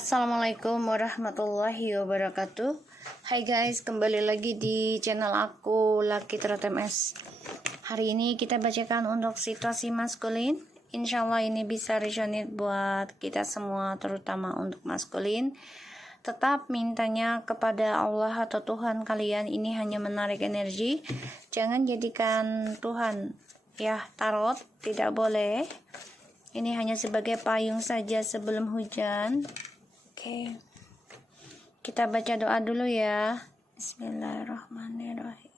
Assalamualaikum warahmatullahi wabarakatuh. Hai guys, kembali lagi di channel aku Lucky Tarot MS. Hari ini kita bacakan untuk situasi maskulin. Insya Allah ini bisa resonate buat kita semua, terutama untuk maskulin. Tetap mintanya kepada Allah atau Tuhan kalian, ini hanya menarik energi. Jangan jadikan Tuhan ya tarot, tidak boleh. Ini hanya sebagai payung saja sebelum hujan. Oke, kita baca doa dulu ya. Bismillahirrahmanirrahim.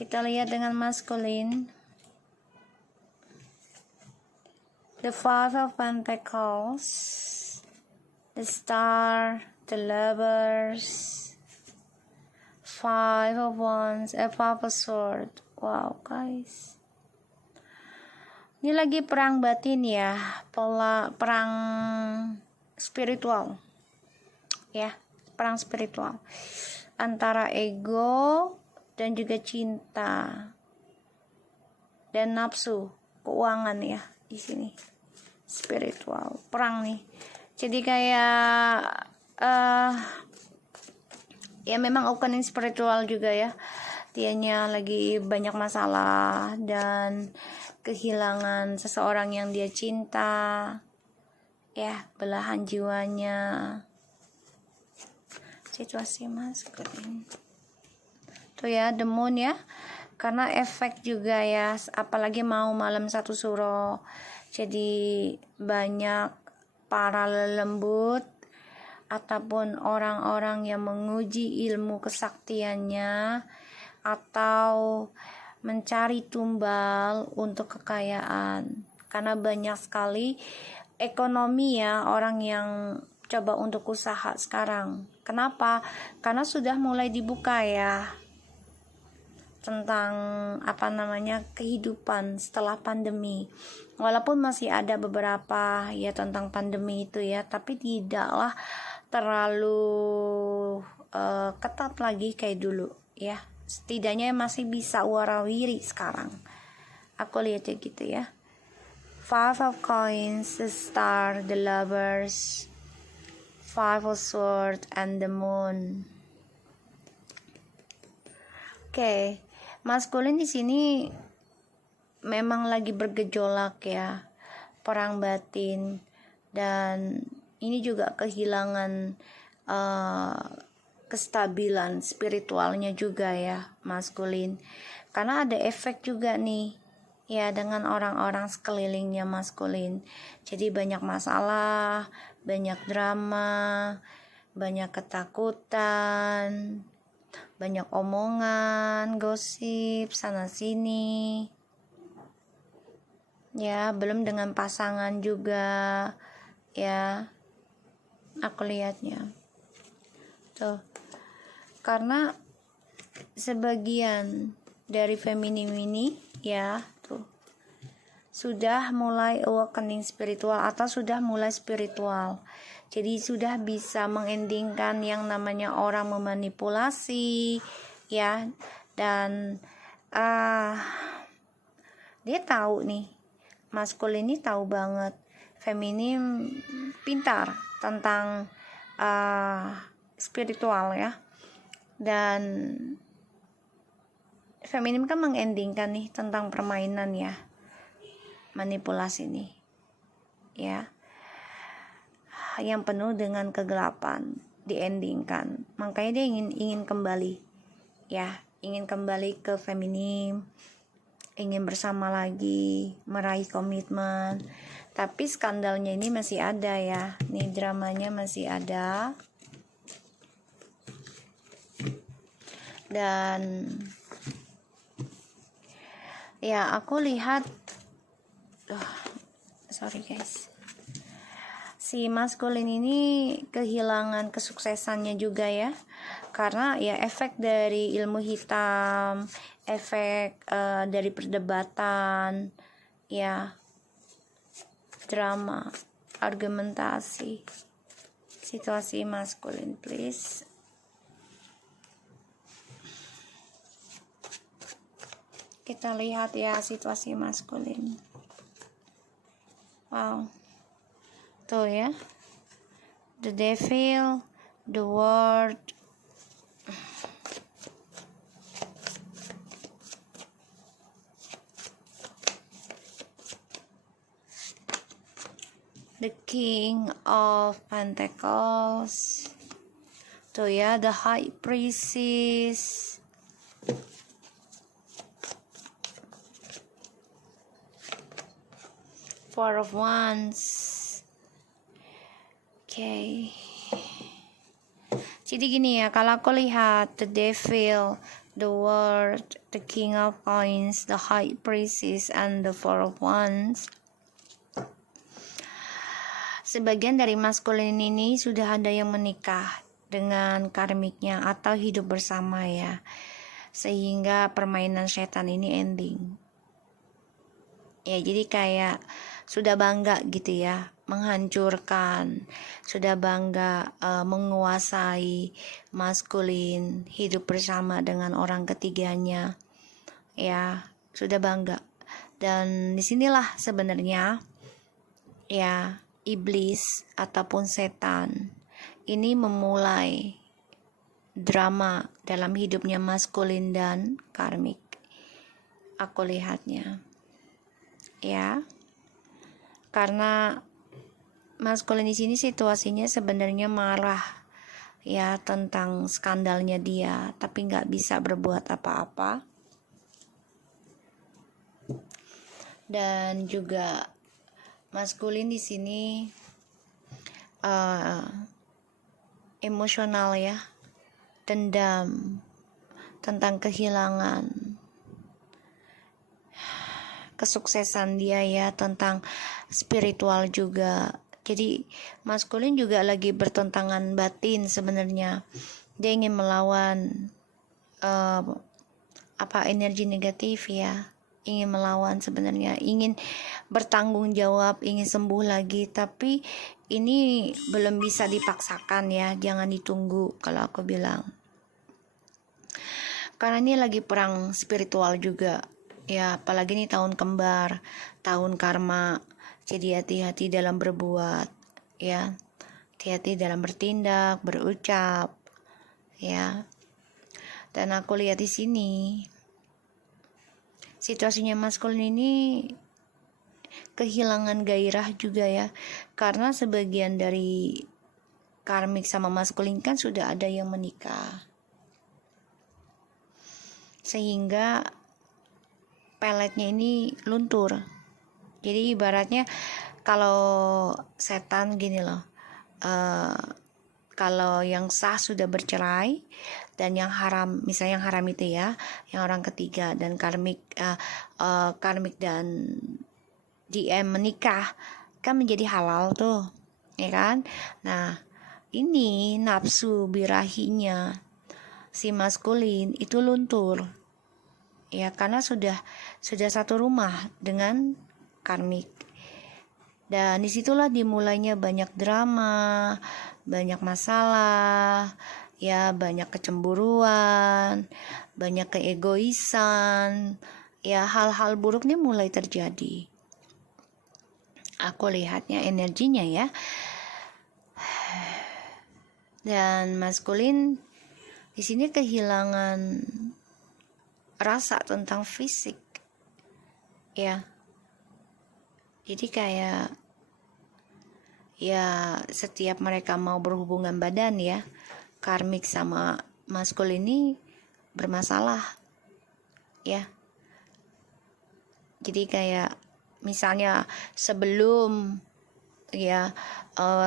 Kita lihat dengan maskulin. The Five of Pentacles, the Star, the Lovers, Five of Wands, a Five of Swords. Wow guys, ini lagi perang batin ya, perang spiritual ya, perang spiritual antara ego dan juga cinta dan nafsu, keuangan ya, di sini spiritual perang nih. Jadi kayak ya memang opening spiritual juga ya, dianya lagi banyak masalah dan kehilangan seseorang yang dia cinta ya, belahan jiwanya. Situasi maskulin tuh ya, the moon ya, karena efek juga ya, apalagi mau malam satu suro, jadi banyak para lelembut ataupun orang-orang yang menguji ilmu kesaktiannya atau mencari tumbal untuk kekayaan, karena banyak sekali ekonomi ya, orang yang coba untuk usaha sekarang. Kenapa? Karena sudah mulai dibuka ya tentang kehidupan setelah pandemi. Walaupun masih ada beberapa ya tentang pandemi itu ya, tapi tidaklah terlalu ketat lagi kayak dulu ya. Setidaknya masih bisa warawiri sekarang, aku lihat gitu ya. Five of Coins, the Star, the Lovers, Five of Swords, and the Moon. Oke, maskulin di sini memang lagi bergejolak ya, perang batin, dan ini juga kehilangan kestabilan spiritualnya juga ya maskulin, karena ada efek juga nih ya dengan orang-orang sekelilingnya maskulin. Jadi banyak masalah, banyak drama, banyak ketakutan, banyak omongan, gosip sana sini ya, belum dengan pasangan juga ya, aku lihatnya tuh, karena sebagian dari feminim ini ya tuh sudah mulai awakening spiritual atau sudah mulai spiritual, jadi sudah bisa mengendingkan yang namanya orang memanipulasi ya, dan dia tahu nih, maskulin ini tahu banget, feminim pintar tentang spiritual ya, dan feminim kan mengendingkan nih tentang permainan ya, manipulasi nih ya, yang penuh dengan kegelapan diendingkan. Makanya dia ingin kembali ya, ingin kembali ke feminim, ingin bersama lagi, meraih komitmen. Tapi skandalnya ini masih ada ya, nih dramanya masih ada. Dan ya aku lihat sorry guys, si maskulin ini kehilangan kesuksesannya juga ya, karena ya efek dari ilmu hitam, efek dari perdebatan ya, drama, argumentasi. Situasi maskulin please. Kita lihat ya situasi maskulin. Wow, tuh ya, the devil, the world, the king of pentacles, tuh ya, the high priestess, four of wands. Okay. Jadi gini ya, kalau aku lihat the devil, the world, the king of coins, the high priestess, and the four of wands, sebagian dari maskulin ini sudah ada yang menikah dengan karmiknya atau hidup bersama ya, sehingga permainan setan ini ending ya. Jadi kayak sudah bangga gitu ya, menghancurkan, sudah bangga menguasai maskulin, hidup bersama dengan orang ketiganya ya, sudah bangga. Dan disinilah sebenarnya ya, iblis ataupun setan ini memulai drama dalam hidupnya maskulin dan karmik, aku lihatnya ya. Karena maskulin di sini situasinya sebenarnya marah ya tentang skandalnya dia, tapi nggak bisa berbuat apa-apa. Dan juga maskulin di sini emosional ya, dendam tentang kehilangan kesuksesan dia ya, tentang spiritual juga. Jadi maskulin juga lagi bertentangan batin sebenarnya. Dia ingin melawan energi negatif ya, ingin melawan sebenarnya, ingin bertanggung jawab, ingin sembuh lagi, tapi ini belum bisa dipaksakan ya, jangan ditunggu kalau aku bilang. Karena ini lagi perang spiritual juga ya, apalagi ini tahun kembar, tahun karma. Jadi hati-hati dalam berbuat ya, hati-hati dalam bertindak, berucap ya. Dan aku lihat di sini situasinya maskulin ini kehilangan gairah juga ya, karena sebagian dari karmik sama maskulin kan sudah ada yang menikah, sehingga peletnya ini luntur. Jadi ibaratnya kalau setan gini loh, kalau yang sah sudah bercerai, dan yang haram, misalnya yang haram itu ya, yang orang ketiga, dan karmik dan DM menikah, kan menjadi halal tuh ya kan. Nah ini nafsu birahinya si maskulin itu luntur ya, karena sudah satu rumah dengan karmik. Dan disitulah dimulainya banyak drama, banyak masalah ya, banyak kecemburuan, banyak keegoisan ya, hal-hal buruknya mulai terjadi. Aku lihatnya energinya ya. Dan maskulin di sini kehilangan rasa tentang fisik ya. Jadi kayak ya, setiap mereka mau berhubungan badan ya, karmik sama maskulin ini bermasalah ya. Jadi kayak misalnya sebelum ya,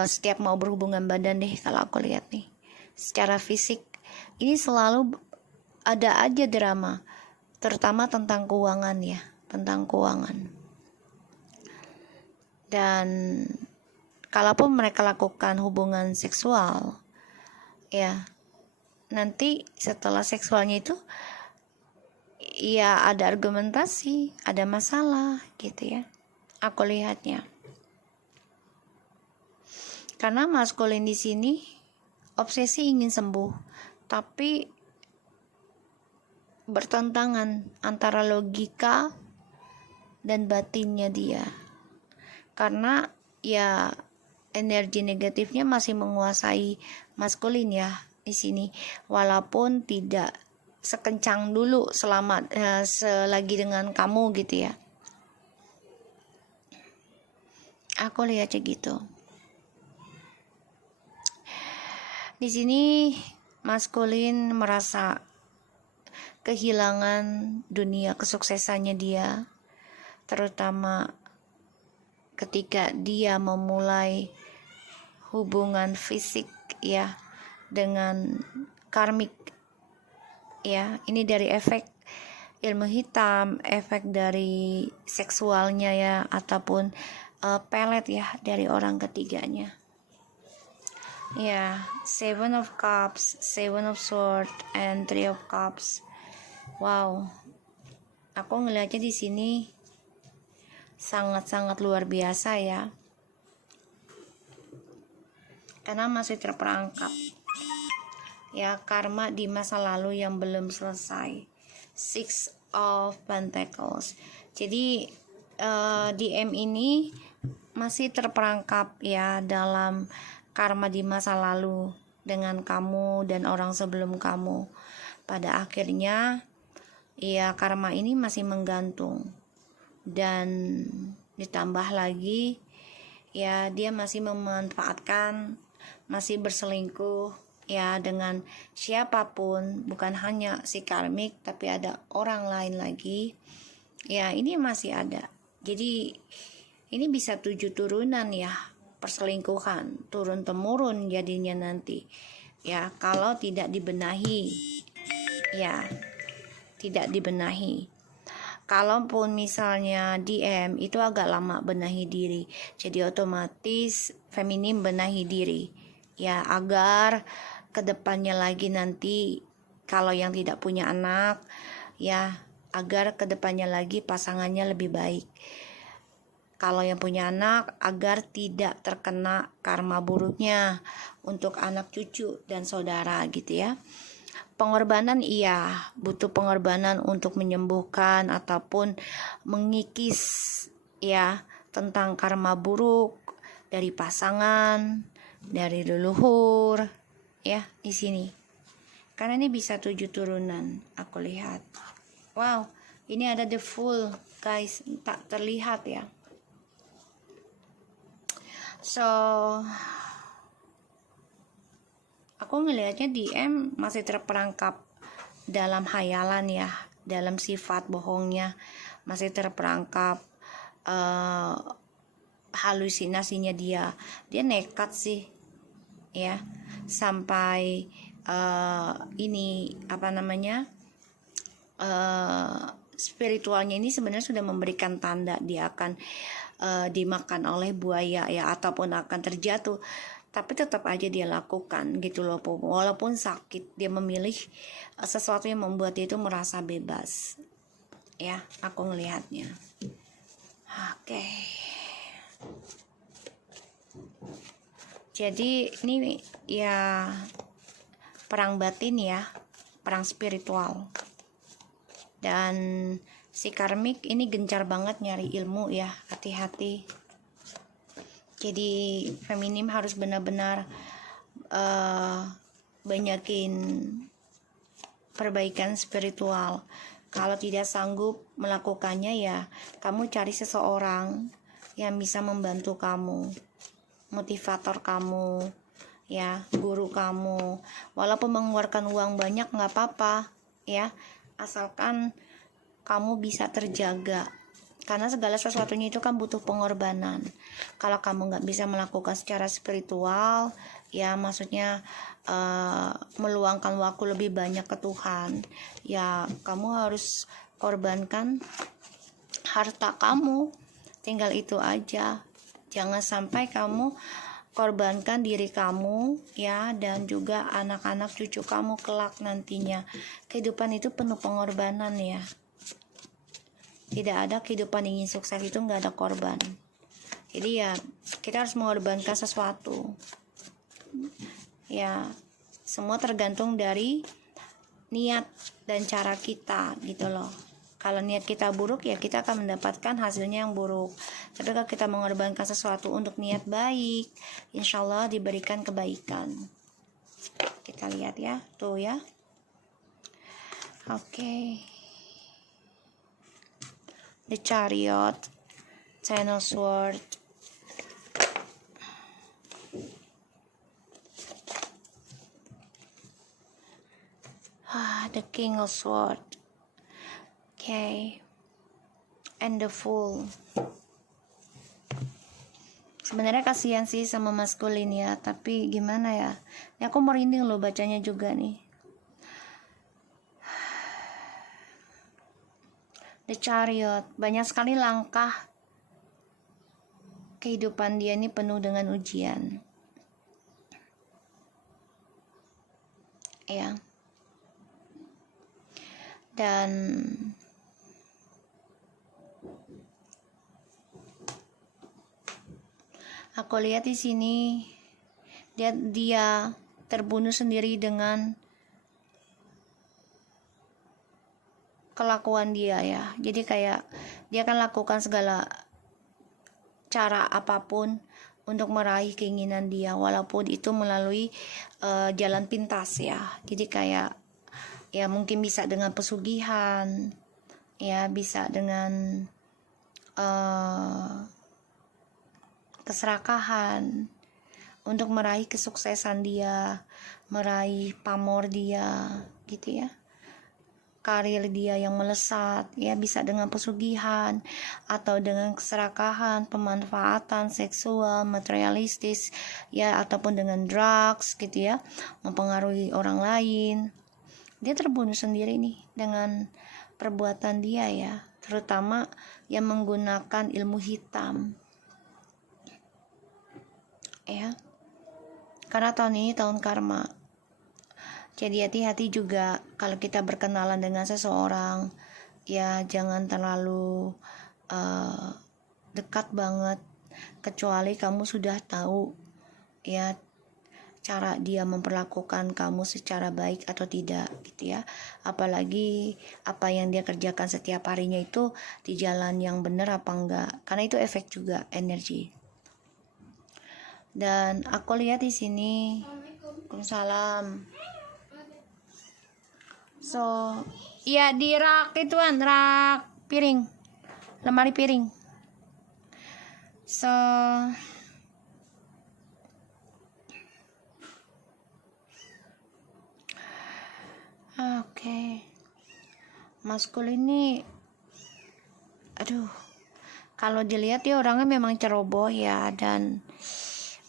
setiap mau berhubungan badan deh, kalau aku lihat nih secara fisik ini selalu ada aja drama, terutama tentang keuangan ya, tentang keuangan. Dan kalaupun mereka lakukan hubungan seksual ya, nanti setelah seksualnya itu ya ada argumentasi, ada masalah gitu ya, aku lihatnya. Karena maskulin di sini obsesi ingin sembuh, tapi bertentangan antara logika dan batinnya dia, karena ya energi negatifnya masih menguasai maskulin ya di sini, walaupun tidak sekencang dulu selagi dengan kamu gitu ya. Aku lihatnya gitu. Di sini maskulin merasa kehilangan dunia kesuksesannya dia, terutama ketika dia memulai hubungan fisik ya dengan karmik ya. Ini dari efek ilmu hitam, efek dari seksualnya ya, ataupun pelet ya dari orang ketiganya. Ya, Seven of Cups, Seven of Swords, and Three of Cups. Wow, aku ngelihatnya di sini sangat-sangat luar biasa ya, karena masih terperangkap ya karma di masa lalu yang belum selesai. Six of Pentacles. Jadi DM ini masih terperangkap ya dalam karma di masa lalu dengan kamu dan orang sebelum kamu. Pada akhirnya ya karma ini masih menggantung, dan ditambah lagi ya dia masih memanfaatkan, masih berselingkuh ya dengan siapapun, bukan hanya si karmik tapi ada orang lain lagi ya, ini masih ada. Jadi ini bisa 7 turunan ya, perselingkuhan turun temurun jadinya nanti ya, kalau tidak dibenahi ya, tidak dibenahi. Kalaupun misalnya DM itu agak lama benahi diri, jadi otomatis feminim benahi diri ya, agar kedepannya lagi nanti kalau yang tidak punya anak ya, agar kedepannya lagi pasangannya lebih baik. Kalau yang punya anak, agar tidak terkena karma buruknya untuk anak cucu dan saudara gitu ya. Pengorbanan iya, butuh pengorbanan untuk menyembuhkan ataupun mengikis ya tentang karma buruk dari pasangan, dari leluhur ya di sini. Karena ini bisa 7 turunan aku lihat. Wow, ini ada the full guys, tak terlihat ya. So aku ngelihatnya DM masih terperangkap dalam hayalan ya, dalam sifat bohongnya masih terperangkap, halusinasinya dia nekat sih ya, sampai ini apa namanya, spiritualnya ini sebenarnya sudah memberikan tanda dia akan dimakan oleh buaya ya, ataupun akan terjatuh, tapi tetap aja dia lakukan gitu loh, walaupun sakit dia memilih sesuatu yang membuat dia itu merasa bebas ya, aku ngelihatnya. Oke. Jadi ini ya perang batin ya, perang spiritual. Dan si karmik ini gencar banget nyari ilmu ya, hati-hati. Jadi feminim harus benar-benar banyakin perbaikan spiritual. Kalau tidak sanggup melakukannya ya, kamu cari seseorang yang bisa membantu kamu, motivator kamu ya, guru kamu. Walaupun mengeluarkan uang banyak nggak apa-apa ya, asalkan kamu bisa terjaga, karena segala sesuatunya itu kan butuh pengorbanan. Kalau kamu nggak bisa melakukan secara spiritual ya, maksudnya meluangkan waktu lebih banyak ke Tuhan ya, kamu harus korbankan harta kamu, tinggal itu aja. Jangan sampai kamu korbankan diri kamu ya, dan juga anak-anak cucu kamu kelak nantinya. Kehidupan itu penuh pengorbanan ya, tidak ada kehidupan ingin sukses itu nggak ada korban. Jadi ya kita harus mengorbankan sesuatu ya, semua tergantung dari niat dan cara kita gitu loh. Kalau niat kita buruk ya kita akan mendapatkan hasilnya yang buruk. Tapi kalau kita mengorbankan sesuatu untuk niat baik, insya Allah diberikan kebaikan. Kita lihat ya, tuh ya. Oke. The Chariot, Ten of Swords, the King of Swords. Okay. And the Fool. Sebenarnya kasihan sih sama maskulin ya, tapi gimana ya? Ini aku merinding loh bacanya juga nih. The Chariot, banyak sekali langkah kehidupan dia ini penuh dengan ujian. Ya. Dan aku lihat di sini dia terbunuh sendiri dengan kelakuan dia ya. Jadi kayak dia akan lakukan segala cara apapun untuk meraih keinginan dia, walaupun itu melalui jalan pintas ya. Jadi kayak ya mungkin bisa dengan pesugihan, ya bisa dengan keserakahan untuk meraih kesuksesan dia, meraih pamor dia gitu ya, karir dia yang melesat ya, bisa dengan pesugihan atau dengan keserakahan, pemanfaatan seksual, materialistis ya, ataupun dengan drugs gitu ya, mempengaruhi orang lain. Dia terbunuh sendiri nih dengan perbuatan dia ya, terutama yang menggunakan ilmu hitam ya, karena tahun ini tahun karma. Jadi hati-hati juga kalau kita berkenalan dengan seseorang ya, jangan terlalu dekat banget, kecuali kamu sudah tahu ya cara dia memperlakukan kamu secara baik atau tidak gitu ya. Apalagi apa yang dia kerjakan setiap harinya itu di jalan yang benar apa enggak, karena itu efek juga energi. Dan aku lihat di sini, Waalaikumsalam. So, ya di rak ituan, rak piring, lemari piring. So, oke. Maskul ini, aduh, kalau dilihat ya orangnya memang ceroboh ya, dan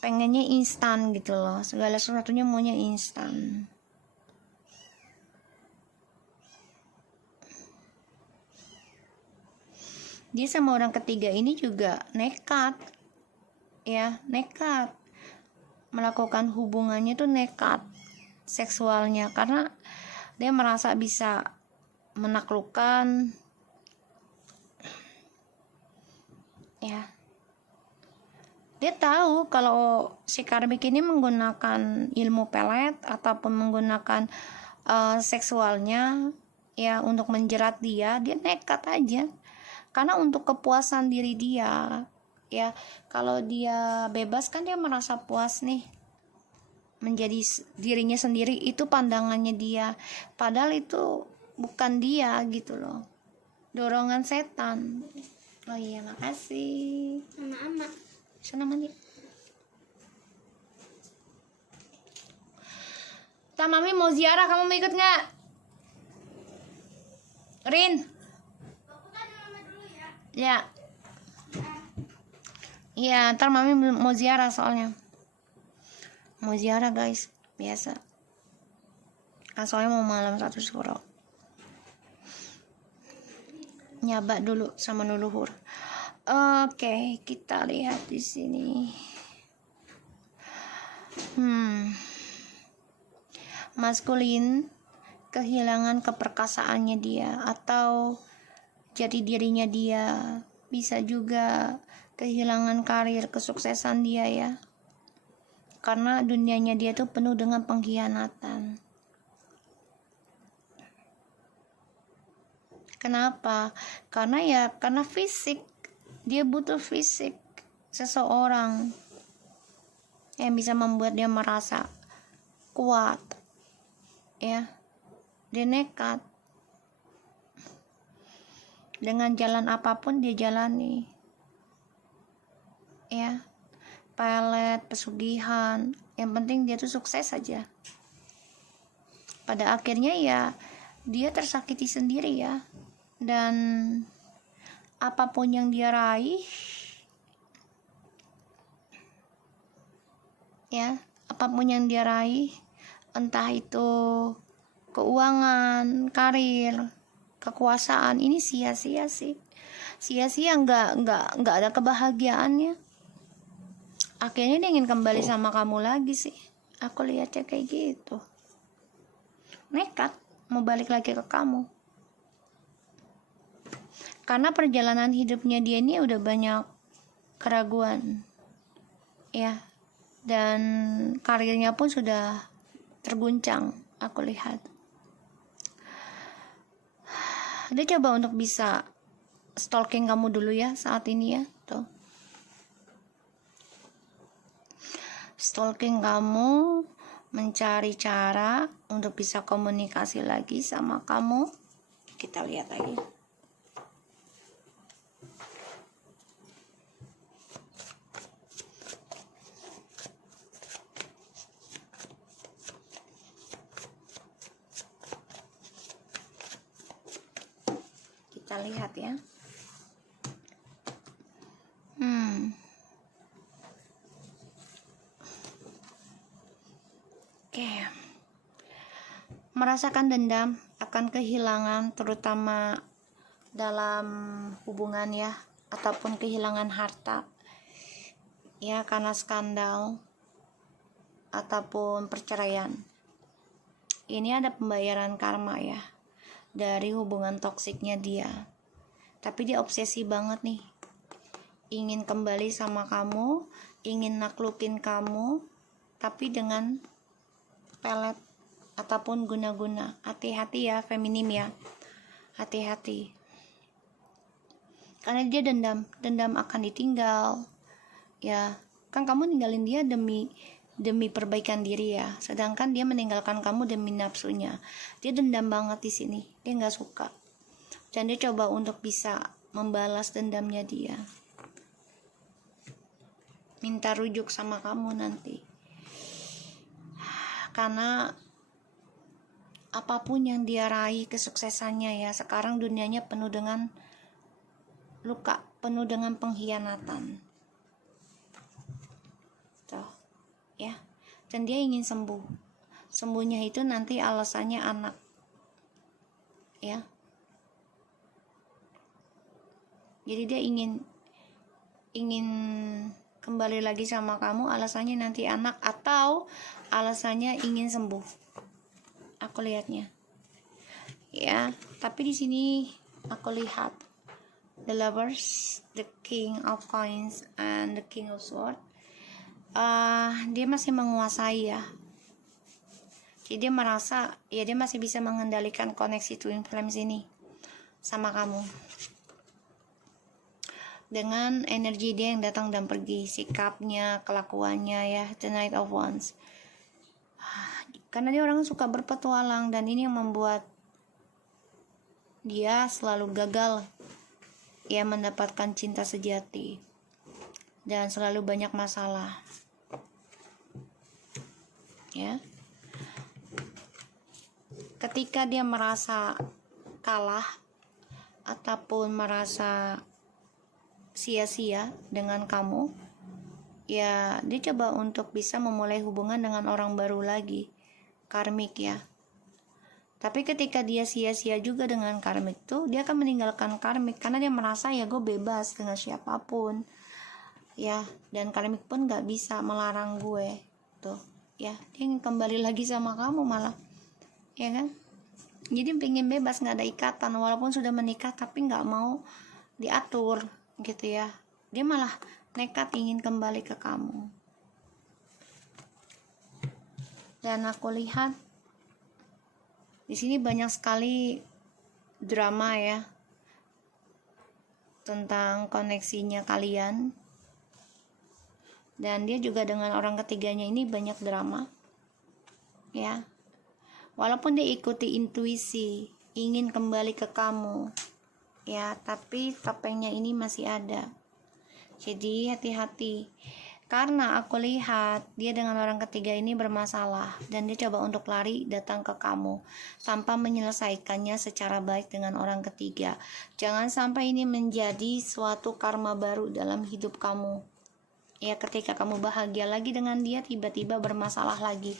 pengennya instan gitu loh, segala sesuatunya maunya instan. Dia sama orang ketiga ini juga nekat ya, nekat melakukan hubungannya tuh, nekat seksualnya, karena dia merasa bisa menaklukkan ya. Dia tahu kalau si karmik ini menggunakan ilmu pelet ataupun menggunakan seksualnya ya untuk menjerat dia nekat aja. Karena untuk kepuasan diri dia ya, kalau dia bebas kan dia merasa puas nih, menjadi dirinya sendiri, itu pandangannya dia, padahal itu bukan dia gitu loh, dorongan setan. Oh iya, makasih Mama. Sana mandi. Mami mau ziarah, kamu mau ikut nggak? Rin. Ya. Iya, ntar Mami mau ziarah soalnya. Mau ziarah guys, biasa. Kan soalnya mau malam 1 suro. Nyabak dulu sama leluhur. Oke, kita lihat di sini. Maskulin kehilangan keperkasaannya dia, atau jati dirinya dia, bisa juga kehilangan karir, kesuksesan dia ya, karena dunianya dia tuh penuh dengan pengkhianatan Kenapa? Karena fisik. Dia butuh fisik seseorang yang bisa membuat dia merasa kuat, ya. Dia nekat dengan jalan apapun dia jalani, ya. Pelet, pesugihan, yang penting dia tuh sukses saja. Pada akhirnya ya dia tersakiti sendiri ya. Dan apapun yang dia raih, ya, apapun yang dia raih, entah itu keuangan, karir, kekuasaan, ini sia-sia sih. Sia-sia, nggak ada kebahagiaannya. Akhirnya dia ingin kembali sama kamu lagi sih. Aku lihatnya kayak gitu. Nekat mau balik lagi ke kamu. Karena perjalanan hidupnya dia ini udah banyak keraguan, ya, dan karirnya pun sudah terguncang. Aku lihat dia coba untuk bisa stalking kamu dulu ya saat ini ya, tuh. Stalking kamu, mencari cara untuk bisa komunikasi lagi sama kamu. Kita lihat lagi. Kita lihat ya. Oke. Merasakan dendam akan kehilangan, terutama dalam hubungan ya, ataupun kehilangan harta ya, karena skandal ataupun perceraian. Ini ada pembayaran karma ya dari hubungan toksiknya dia. Tapi dia obsesi banget nih, ingin kembali sama kamu, ingin naklukin kamu, tapi dengan pelet ataupun guna-guna. Hati-hati ya, feminim ya, hati-hati. Karena dia dendam akan ditinggal ya. Kan kamu ninggalin dia demi perbaikan diri ya, sedangkan dia meninggalkan kamu demi nafsunya. Dia dendam banget di sini, dia nggak suka, dan dia coba untuk bisa membalas dendamnya dia, minta rujuk sama kamu nanti. Karena apapun yang dia raih kesuksesannya ya, sekarang dunianya penuh dengan luka, penuh dengan pengkhianatan tuh ya. Dan dia ingin sembuhnya itu nanti alasannya anak ya. Jadi dia ingin kembali lagi sama kamu, alasannya nanti anak, atau alasannya ingin sembuh. Aku lihatnya ya. Tapi di sini aku lihat the lovers, the king of coins, and the king of sword. Dia masih menguasai ya. Jadi dia merasa ya dia masih bisa mengendalikan koneksi twin flames ini sama kamu. Dengan energi dia yang datang dan pergi, sikapnya, kelakuannya ya, the Knight of Wands. Karena dia orang suka berpetualang, dan ini yang membuat dia selalu gagal ya mendapatkan cinta sejati, dan selalu banyak masalah ya. Ketika dia merasa kalah ataupun merasa sia-sia dengan kamu ya, dia coba untuk bisa memulai hubungan dengan orang baru lagi, karmik ya. Tapi ketika dia sia-sia juga dengan karmik tuh, dia akan meninggalkan karmik karena dia merasa ya gue bebas dengan siapapun ya, dan karmik pun gak bisa melarang gue tuh ya. Dia ingin kembali lagi sama kamu malah ya kan. Jadi pengen bebas, gak ada ikatan, walaupun sudah menikah tapi gak mau diatur gitu ya. Dia malah nekat ingin kembali ke kamu. Dan aku lihat di sini banyak sekali drama ya, tentang koneksinya kalian. Dan dia juga dengan orang ketiganya ini banyak drama, ya. Walaupun dia ikuti intuisi, ingin kembali ke kamu, ya, tapi topengnya ini masih ada. Jadi hati-hati, karena aku lihat dia dengan orang ketiga ini bermasalah dan dia coba untuk lari datang ke kamu tanpa menyelesaikannya secara baik dengan orang ketiga. Jangan sampai ini menjadi suatu karma baru dalam hidup kamu. Ya, ketika kamu bahagia lagi dengan dia, tiba-tiba bermasalah lagi.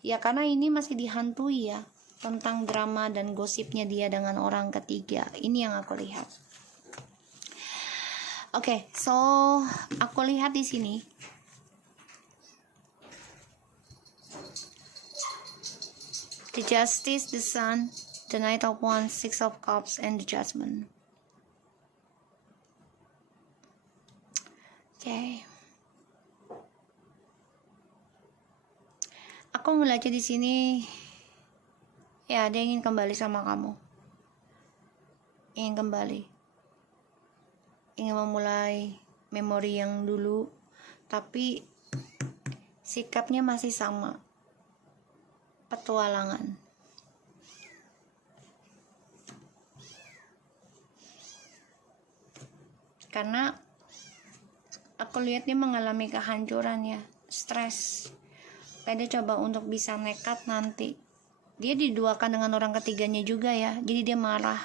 Ya, karena ini masih dihantui ya, tentang drama dan gosipnya dia dengan orang ketiga. Ini yang aku lihat. Oke, so aku lihat di sini. The Justice, the Sun, the Knight of Wands, Six of Cups, and the Judgment. Oke. Aku ngeliatnya di sini, ya, dia ingin kembali sama kamu, ingin kembali, ingin memulai memori yang dulu, tapi sikapnya masih sama, petualangan. Karena aku lihat dia mengalami kehancuran ya, stres. Kayak dia coba untuk bisa nekat nanti. Dia diduakan dengan orang ketiganya juga ya. Jadi dia marah.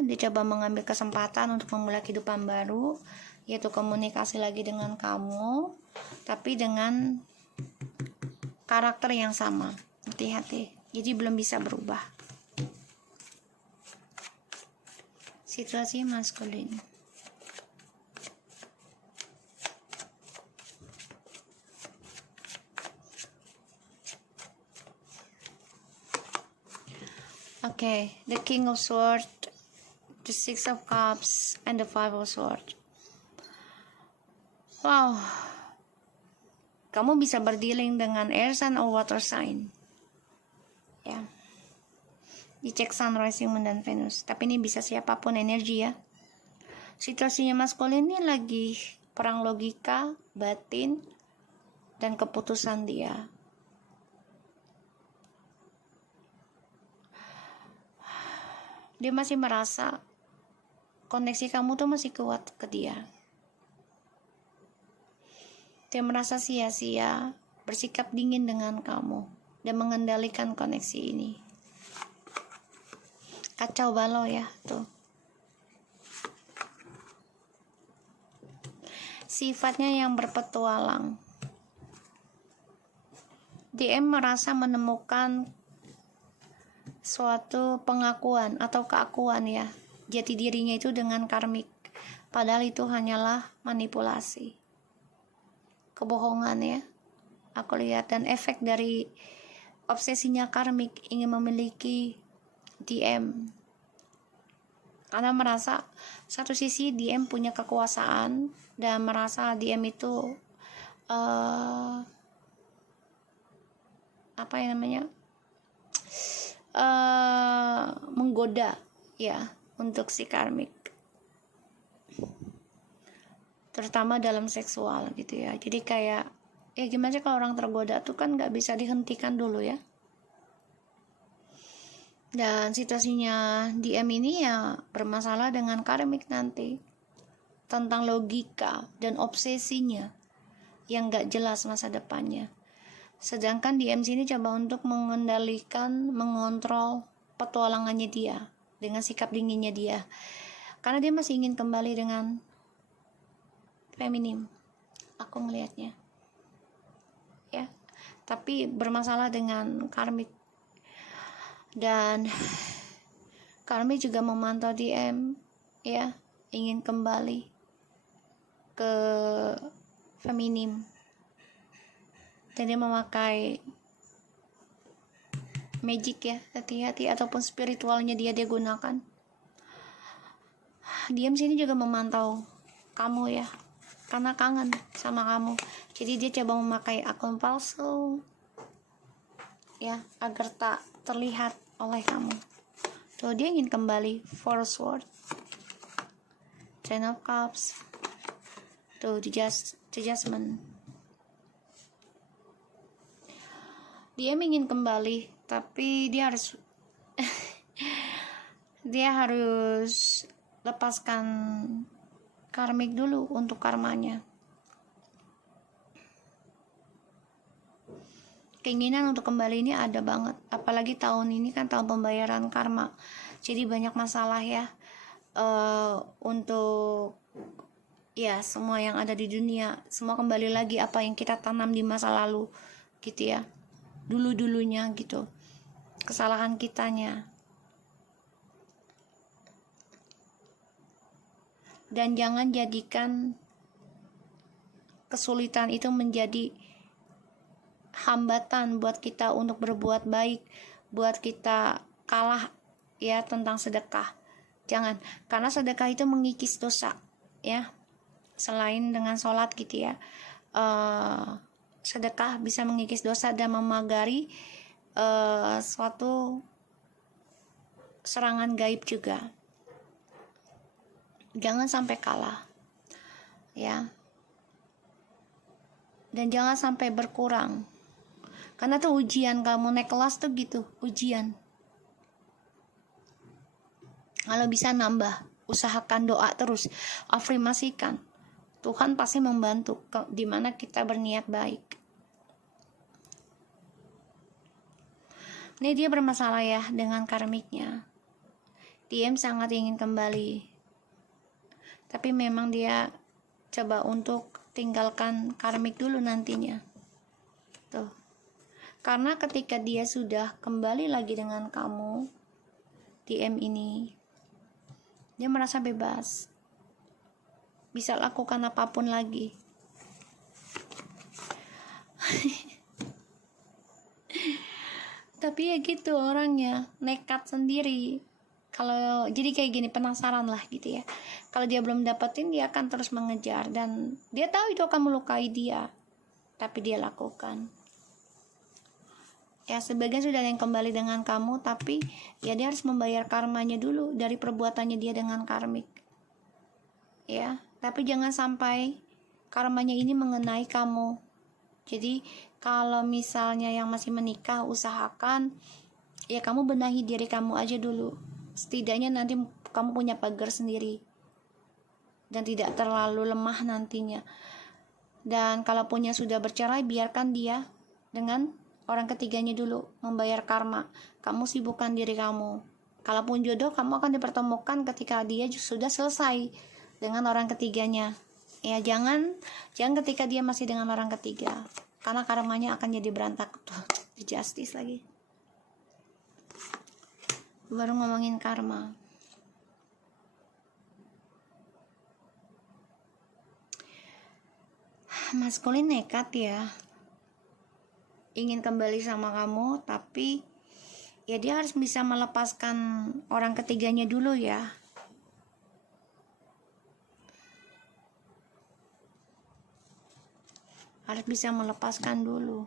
Dia coba mengambil kesempatan untuk memulai kehidupan baru, yaitu komunikasi lagi dengan kamu, tapi dengan karakter yang sama. Hati-hati. Jadi belum bisa berubah. Situasi maskulin. Okay, the King of Swords, the Six of Cups, and the Five of Swords. Wow, kamu bisa berdealing dengan air sign or water sign. Ya, dicek Sun, Rising, Moon, dan Venus. Tapi ini bisa siapapun energi ya. Situasinya maskulin ini lagi perang logika, batin, dan keputusan dia. Dia masih merasa koneksi kamu tuh masih kuat ke dia. Dia merasa sia-sia bersikap dingin dengan kamu dan mengendalikan koneksi ini. Kacau balau ya tuh. Sifatnya yang berpetualang. DM merasa menemukan suatu pengakuan atau keakuan ya, jati dirinya itu dengan karmik, padahal itu hanyalah manipulasi, kebohongan ya, aku lihat. Dan efek dari obsesinya karmik ingin memiliki DM, karena merasa satu sisi DM punya kekuasaan dan merasa DM itu menggoda ya untuk si karmik, terutama dalam seksual gitu ya. Jadi kayak gimana sih kalau orang tergoda tuh kan nggak bisa dihentikan dulu ya. Dan situasinya DM ini ya bermasalah dengan karmik nanti, tentang logika dan obsesinya yang nggak jelas masa depannya. Sedangkan DM sini coba untuk mengendalikan, mengontrol petualangannya dia dengan sikap dinginnya dia, karena dia masih ingin kembali dengan feminim, aku ngelihatnya ya, tapi bermasalah dengan karmik. Dan karmik juga memantau DM ya, ingin kembali ke feminim, dan dia memakai magic ya, hati-hati, ataupun spiritualnya dia gunakan. DM sini juga memantau kamu ya, karena kangen sama kamu. Jadi dia coba memakai akun palsu ya, agar tak terlihat oleh kamu. Tuh, dia ingin kembali. Four Swords. Ten of Cups. Tuh, the Judgment. Dia ingin kembali, tapi dia harus dia harus lepaskan karmik dulu untuk karmanya. Keinginan untuk kembali ini ada banget, apalagi tahun ini kan tahun pembayaran karma, jadi banyak masalah ya untuk ya semua yang ada di dunia, semua kembali lagi apa yang kita tanam di masa lalu gitu ya, dulunya gitu, kesalahan kitanya. Dan jangan jadikan kesulitan itu menjadi hambatan buat kita untuk berbuat baik, buat kita kalah ya tentang sedekah. Jangan, karena sedekah itu mengikis dosa ya. Selain dengan sholat gitu ya, sedekah bisa mengikis dosa dan memagari suatu serangan gaib juga. Jangan sampai kalah ya, dan jangan sampai berkurang, karena tuh ujian, kamu naik kelas tuh gitu, ujian. Kalau bisa nambah, usahakan, doa terus, afirmasikan, Tuhan pasti membantu dimana kita berniat baik. Ini dia bermasalah ya dengan karmiknya. Dia sangat ingin kembali, tapi memang dia coba untuk tinggalkan karmik dulu nantinya. Tuh. Karena ketika dia sudah kembali lagi dengan kamu, DM ini, dia merasa bebas, bisa lakukan apapun lagi. Tapi ya gitu orangnya, nekat sendiri. Kalau jadi kayak gini, penasaran lah gitu ya. Kalau dia belum dapetin, dia akan terus mengejar, dan dia tahu itu akan melukai dia, tapi dia lakukan. Ya, sebagian sudah ada yang kembali dengan kamu, tapi ya dia harus membayar karmanya dulu dari perbuatannya dia dengan karmik. Ya, tapi jangan sampai karmanya ini mengenai kamu. Jadi kalau misalnya yang masih menikah, usahakan ya kamu benahi diri kamu aja dulu. Setidaknya nanti kamu punya pagar sendiri dan tidak terlalu lemah nantinya. Dan kalau punya sudah bercerai, biarkan dia dengan orang ketiganya dulu membayar karma. Kamu sibukkan diri kamu. Kalaupun jodoh, kamu akan dipertemukan ketika dia sudah selesai dengan orang ketiganya. Ya, jangan ketika dia masih dengan orang ketiga, karena karmanya akan jadi berantakan. Tuh, di justice lagi. Baru ngomongin karma. Maskulin nekat ya, ingin kembali sama kamu, tapi ya dia harus bisa melepaskan orang ketiganya dulu ya. Harus bisa melepaskan dulu.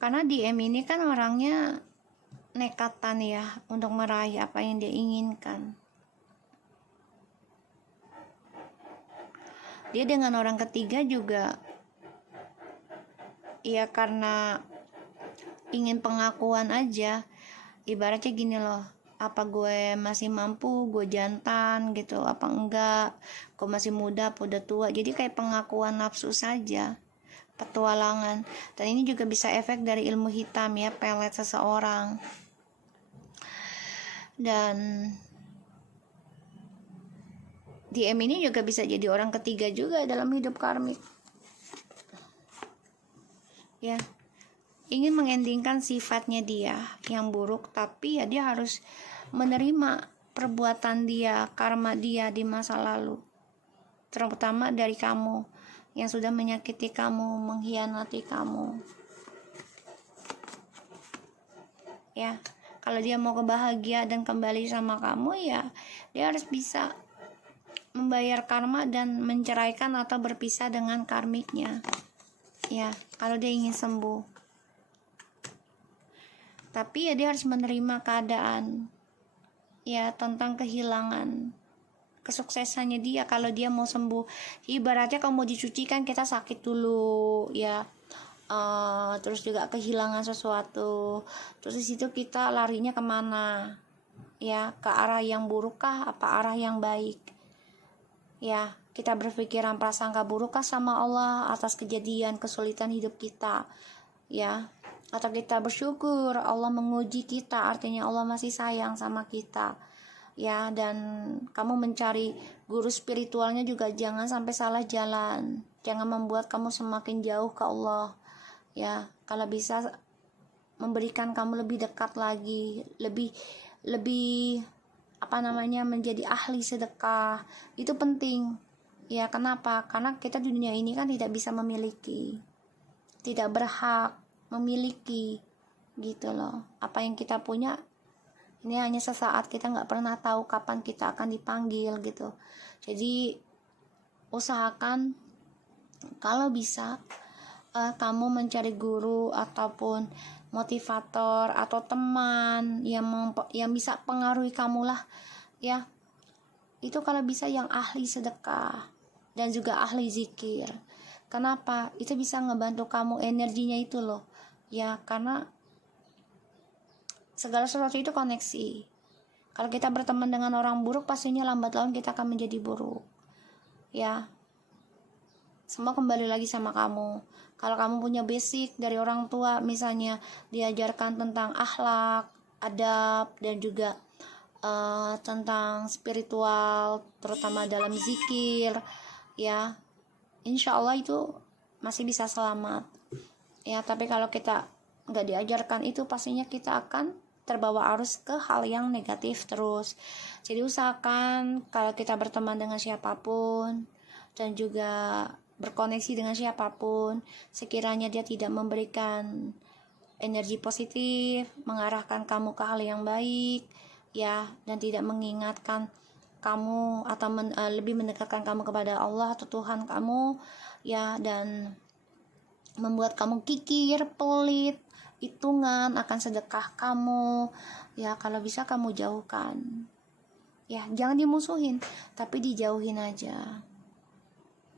Karena DM ini kan orangnya nekatan ya untuk meraih apa yang dia inginkan. Dia dengan orang ketiga juga ya karena ingin pengakuan aja. Ibaratnya gini loh, apa gue masih mampu, gue jantan gitu, apa enggak, gue masih muda, apa udah tua. Jadi kayak pengakuan nafsu saja, petualangan. Dan ini juga bisa efek dari ilmu hitam ya, pelet seseorang. Dan DM ini juga bisa jadi orang ketiga juga dalam hidup karmik. Ya, ingin mengendingkan sifatnya dia yang buruk, tapi ya dia harus menerima perbuatan dia, karma dia di masa lalu, terutama dari kamu yang sudah menyakiti kamu, mengkhianati kamu. Ya, kalau dia mau kebahagia dan kembali sama kamu, ya dia harus bisa membayar karma dan menceraikan atau berpisah dengan karmiknya. Ya, kalau dia ingin sembuh. Tapi ya dia harus menerima keadaan ya, tentang kehilangan kesuksesannya dia. Kalau dia mau sembuh, ibaratnya kalau mau dicuci kan kita sakit dulu ya. Terus juga kehilangan sesuatu, terus di situ kita larinya kemana ya, ke arah yang buruk kah apa arah yang baik ya. Kita berpikiran prasangka buruk kah sama Allah atas kejadian kesulitan hidup kita ya, atau kita bersyukur Allah menguji kita, artinya Allah masih sayang sama kita ya. Dan kamu mencari guru spiritualnya juga jangan sampai salah jalan, jangan membuat kamu semakin jauh ke Allah ya. Kalau bisa memberikan kamu lebih dekat lagi, lebih menjadi ahli sedekah, itu penting ya. Kenapa? Karena kita di dunia ini kan tidak bisa memiliki, tidak berhak memiliki gitu loh. Apa yang kita punya ini hanya sesaat, kita nggak pernah tahu kapan kita akan dipanggil gitu. Jadi usahakan kalau bisa kamu mencari guru ataupun motivator atau teman yang bisa pengaruhi kamu lah ya. Itu kalau bisa yang ahli sedekah dan juga ahli zikir. Kenapa? Itu bisa ngebantu kamu energinya itu loh ya, karena segala sesuatu itu koneksi. Kalau kita berteman dengan orang buruk, pastinya lambat laun kita akan menjadi buruk ya. Semua kembali lagi sama kamu. Kalau kamu punya basic dari orang tua, misalnya diajarkan tentang akhlak, adab, dan juga tentang spiritual, terutama dalam zikir ya, insya Allah itu masih bisa selamat ya. Tapi kalau kita nggak diajarkan itu, pastinya kita akan terbawa arus ke hal yang negatif terus. Jadi usahakan kalau kita berteman dengan siapapun dan juga berkoneksi dengan siapapun, sekiranya dia tidak memberikan energi positif, mengarahkan kamu ke hal yang baik ya, dan tidak mengingatkan kamu atau lebih mendekatkan kamu kepada Allah atau Tuhan kamu ya, dan membuat kamu kikir, pelit, hitungan akan sedekah kamu ya, kalau bisa kamu jauhkan ya. Jangan dimusuhin, tapi dijauhin aja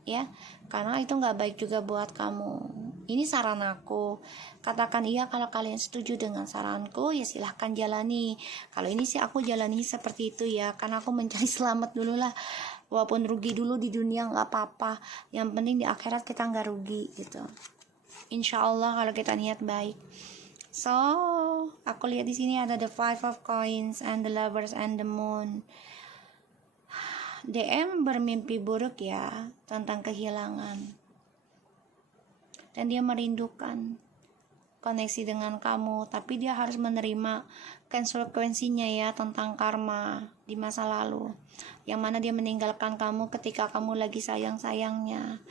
ya, karena itu nggak baik juga buat kamu. Ini saran aku, katakan iya kalau kalian setuju dengan saranku, ya silahkan jalani. Kalau ini sih aku jalani seperti itu ya, karena aku mencari selamat dulu lah, walaupun rugi dulu di dunia nggak apa-apa, yang penting di akhirat kita nggak rugi gitu, insya Allah kalau kita niat baik. So aku lihat di sini ada the 5 of coins and the lovers and the moon. DM bermimpi buruk ya, tentang kehilangan, dan dia merindukan koneksi dengan kamu, tapi dia harus menerima konsekuensinya ya, tentang karma di masa lalu, yang mana dia meninggalkan kamu ketika kamu lagi sayang-sayangnya.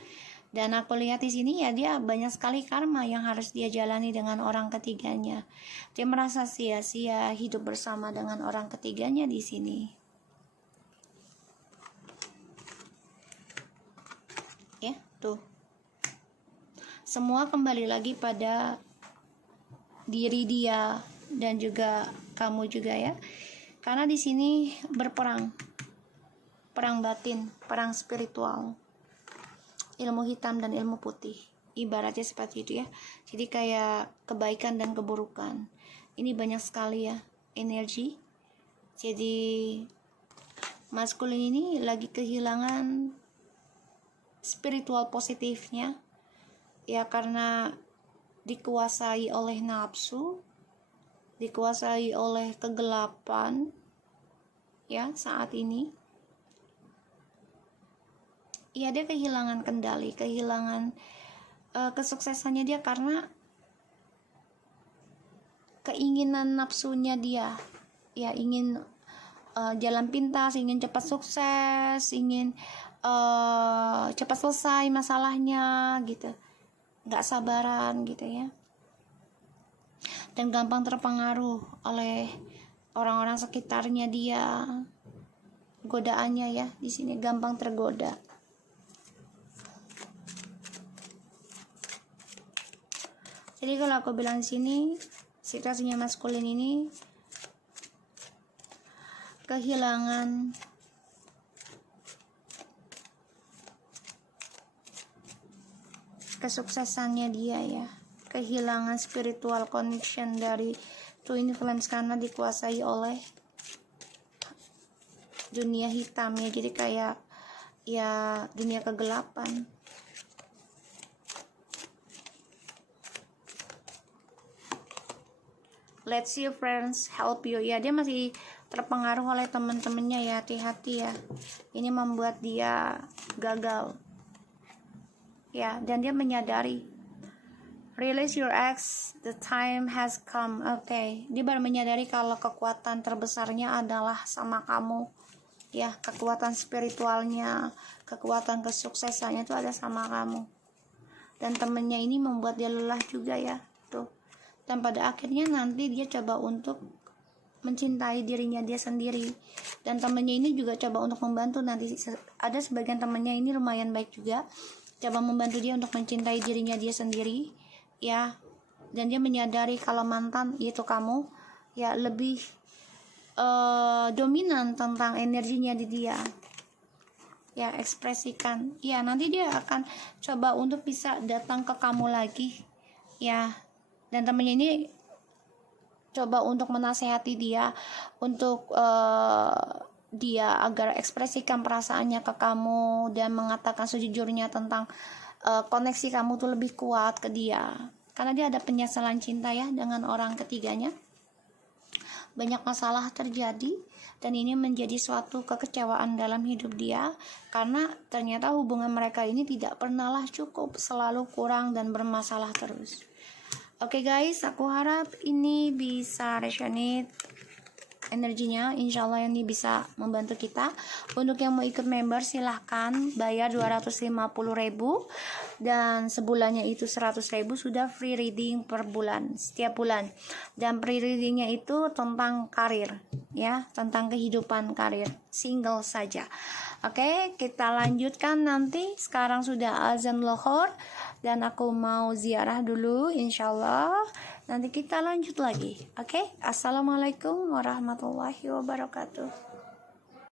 Dan aku lihat di sini ya, dia banyak sekali karma yang harus dia jalani dengan orang ketiganya. Dia merasa sia-sia hidup bersama dengan orang ketiganya di sini. Ya, tuh. Semua kembali lagi pada diri dia dan juga kamu juga ya. Karena di sini berperang. Perang batin, perang spiritual. Ilmu hitam dan ilmu putih. Ibaratnya seperti itu ya. Jadi kayak kebaikan dan keburukan. Ini banyak sekali ya energi. Jadi maskulin ini lagi kehilangan spiritual positifnya ya, karena dikuasai oleh nafsu, dikuasai oleh kegelapan ya saat ini ya. Dia kehilangan kendali, kehilangan kesuksesannya dia karena keinginan nafsunya dia ya, ingin jalan pintas, ingin cepat sukses, ingin cepat selesai masalahnya gitu, nggak sabaran gitu ya, dan gampang terpengaruh oleh orang-orang sekitarnya dia. Godaannya ya di sini gampang tergoda. Jadi kalau aku bilang di sini situasinya maskulin ini kehilangan kesuksesannya dia ya, kehilangan spiritual connection dari Twin Flames karena dikuasai oleh dunia hitam ya, jadi kayak ya dunia kegelapan. Let's see friends help you ya, dia masih terpengaruh oleh teman-temannya ya, hati-hati ya, ini membuat dia gagal ya, dan dia menyadari release your ex, the time has come. Oke, dia baru menyadari kalau kekuatan terbesarnya adalah sama kamu ya, kekuatan spiritualnya, kekuatan kesuksesannya itu ada sama kamu, dan temennya ini membuat dia lelah juga ya tuh, dan pada akhirnya nanti dia coba untuk mencintai dirinya dia sendiri, dan temennya ini juga coba untuk membantu. Nanti ada sebagian temennya ini lumayan baik juga, coba membantu dia untuk mencintai dirinya dia sendiri ya, dan dia menyadari kalau mantan itu kamu ya lebih dominan tentang energinya di dia ya, ekspresikan ya, nanti dia akan coba untuk bisa datang ke kamu lagi ya, dan temennya ini coba untuk menasehati dia untuk dia agar ekspresikan perasaannya ke kamu dan mengatakan sejujurnya tentang koneksi kamu tuh lebih kuat ke dia, karena dia ada penyesalan cinta ya dengan orang ketiganya. Banyak masalah terjadi dan ini menjadi suatu kekecewaan dalam hidup dia, karena ternyata hubungan mereka ini tidak pernahlah cukup, selalu kurang dan bermasalah terus. Oke guys, aku harap ini bisa resonate energinya, insyaallah ini bisa membantu kita. Untuk yang mau ikut member silahkan bayar 250.000 dan sebulannya itu 100.000, sudah free reading per bulan setiap bulan, dan free readingnya itu tentang karir ya, tentang kehidupan karir single saja. Oke, kita lanjutkan nanti. Sekarang sudah azan lohor dan aku mau ziarah dulu, insyaallah nanti kita lanjut lagi. Oke, assalamualaikum warahmatullahi wabarakatuh.